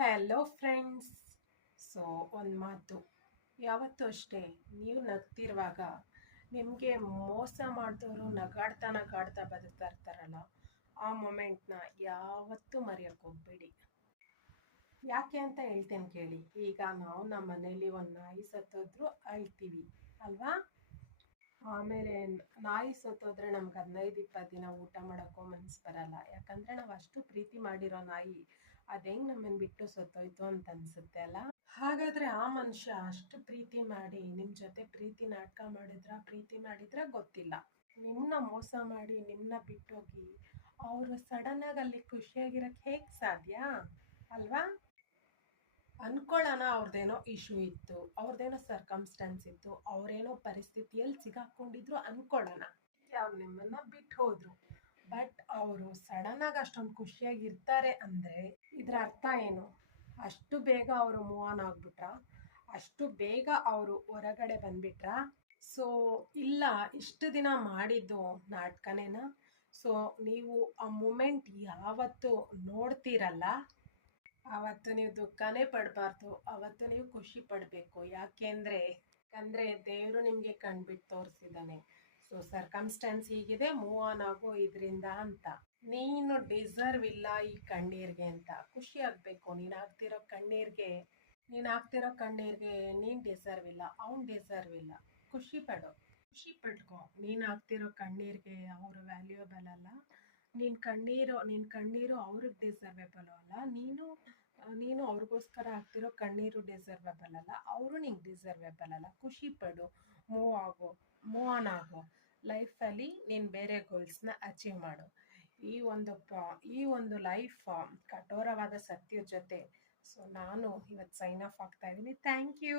Hello friends. So ಒಂದು ಮಾತು, ಯಾವತ್ತೂ ಅಷ್ಟೇ ನೀವು ನಗ್ತಿರುವಾಗ ನಿಮಗೆ ಮೋಸ ಮಾಡಿದವರು ನಗಾಡ್ತಾ ನಗಾಡ್ತಾ ಬದುಕ್ತಾ ಇರ್ತಾರಲ್ಲ, ಆ ಮೊಮೆಂಟ್ನ ಯಾವತ್ತೂ ಮರೆಯೋಕ್ಕೆ ಹೋಗ್ಬೇಡಿ. ಯಾಕೆ ಅಂತ ಹೇಳ್ತೇನೆ ಕೇಳಿ. ಈಗ ನಾವು ನಮ್ಮ ಮನೇಲಿ ಒಂದು ನಾಯಿ ಸತ್ತೋದ್ರು ಅಳ್ತೀವಿ ಅಲ್ವಾ. ಆಮೇಲೆ ನಾಯಿ ಸತ್ತೋದ್ರೆ ನಮ್ಗೆ 15-20 ದಿನ ಊಟ ಮಾಡೋಕ್ಕೂ ಮನ್ಸು ಬರಲ್ಲ. ಯಾಕಂದರೆ ನಾವು ಅಷ್ಟು ಪ್ರೀತಿ ಮಾಡಿರೋ ನಾಯಿ ಅದು ಹೆಂಗೆ ನಮ್ಮನ್ನು ಬಿಟ್ಟು ಸತ್ತೋಯ್ತು ಅಂತ ಅನಿಸುತ್ತೆ ಅಲ್ಲ. ಹಾಗಾದರೆ ಆ ಮನುಷ್ಯ ಅಷ್ಟು ಪ್ರೀತಿ ಮಾಡಿ ನಿಮ್ಮ ಜೊತೆ ಪ್ರೀತಿ ನಾಟಕ ಪ್ರೀತಿ ಮಾಡಿದ್ರ ಗೊತ್ತಿಲ್ಲ. ನಿಮ್ಮನ್ನ ಮೋಸ ಮಾಡಿ ನಿಮ್ಮನ್ನ ಬಿಟ್ಟೋಗಿ ಅವರು ಸಡನ್ನಾಗಿ ಅಲ್ಲಿ ಖುಷಿಯಾಗಿರೋಕ್ಕೆ ಹೇಗೆ ಸಾಧ್ಯ ಅಲ್ವಾ. ಅನ್ಕೊಳ್ಳೋಣ ಅವ್ರದ್ದೇನೋ ಇಶ್ಯೂ ಇತ್ತು, ಅವ್ರದ್ದೇನೋ ಸರ್ಕಮ್ಸ್ಟೆನ್ಸ್ ಇತ್ತು, ಅವರೇನೋ ಪರಿಸ್ಥಿತಿಯಲ್ಲಿ ಸಿಗಾಕೊಂಡಿದ್ರು ಅನ್ಕೊಳ್ಳೋಣ. ಅವ್ರು ನಿಮ್ಮನ್ನ ಬಿಟ್ಟು ಹೋದ್ರು, ಬಟ್ ಅವರು ಸಡನ್ನಾಗಿ ಅಷ್ಟೊಂದು ಖುಷಿಯಾಗಿರ್ತಾರೆ ಅಂದರೆ ಇದರ ಅರ್ಥ ಏನು? ಅಷ್ಟು ಬೇಗ ಅವರು ಮೂವ್ ಆನ್ ಆಗ್ಬಿಟ್ರ? ಅಷ್ಟು ಬೇಗ ಅವರು ಹೊರಗಡೆ ಬಂದ್ಬಿಟ್ರಾ? ಸೊ ಇಲ್ಲ, ಇಷ್ಟು ದಿನ ಮಾಡಿದ್ದು ನಾಟಕನೇನಾ? ಸೊ ನೀವು ಆ ಮೂಮೆಂಟ್ ಯಾವತ್ತು ನೋಡ್ತೀರಲ್ಲ, ಅವತ್ತು ನೀವು ದುಃಖನೇ ಪಡಬಾರ್ದು, ಅವತ್ತು ನೀವು ಖುಷಿ ಪಡಬೇಕು. ಯಾಕೆಂದರೆ ದೇವರು ನಿಮಗೆ ಕಣ್ಬಿಟ್ಟು ತೋರಿಸಿದ್ದಾನೆ. ಸೊ ಸರ್ಕಮ್ಸ್ಟೆನ್ಸ್ ಹೀಗಿದೆ, ಮೂವ್ ಆನ್ ಆಗೋ ಇದರಿಂದ ಅಂತ. ನೀನು ಡಿಸರ್ವ್ ಇಲ್ಲ ಈ ಕಣ್ಣೀರಿಗೆ ಅಂತ ಖುಷಿ ಆಗಬೇಕು. ನೀನು ಆಗ್ತಿರೋ ಕಣ್ಣೀರಿಗೆ ನೀನು ಡಿಸರ್ವ್ ಇಲ್ಲ, ಅವ್ನು ಡಿಸರ್ವ್ ಇಲ್ಲ. ಖುಷಿ ಪಡ್ಕೊ. ನೀನು ಆಗ್ತಿರೋ ಕಣ್ಣೀರಿಗೆ ಅವರು ವ್ಯಾಲ್ಯೂಯಬಲ್ ಅಲ್ಲ. ನಿನ್ನ ಕಣ್ಣೀರು ಅವ್ರಿಗೆ ಡಿಸರ್ವೇಬಲ್ ಅಲ್ಲ. ನೀನು ಅವ್ರಿಗೋಸ್ಕರ ಆಗ್ತಿರೋ ಕಣ್ಣೀರು ಡಿಸರ್ವೇಬಲ್ ಅಲ್ಲ. ಅವರು ನಿಂಗೆ ಡಿಸರ್ವೇಬಲ್ ಅಲ್ಲ. ಖುಷಿ ಪಡು, ಮೂವ್ ಆನ್ ಆಗು. ಲೈಫಲ್ಲಿ ನೀನು ಬೇರೆ ಗೋಲ್ಸ್ನ ಅಚೀವ್ ಮಾಡು. ಈ ಒಂದು ಲೈಫ್ ಕಠೋರವಾದ ಸತ್ಯದ ಜೊತೆ ಸೊ ನಾನು ಇವತ್ತು ಸೈನ್ ಆಫ್ ಆಗ್ತಾ ಇದ್ದೀನಿ. Thank you.